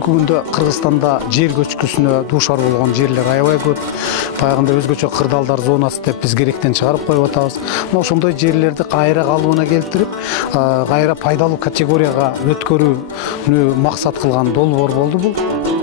бүгүнкү күндө Кыргызстанда жер көчкүсүнө дуушар болгон жерлер аябай көп. Баягында өзгөчө кырдаалдар зонасы деп биз керектен чыгарып коюп атабыз. Мына ошондой жерлерди кайра калыбына келтирип, кайра пайдалуу категорияга өткөрүүнү максат кылган долбоор болду бул.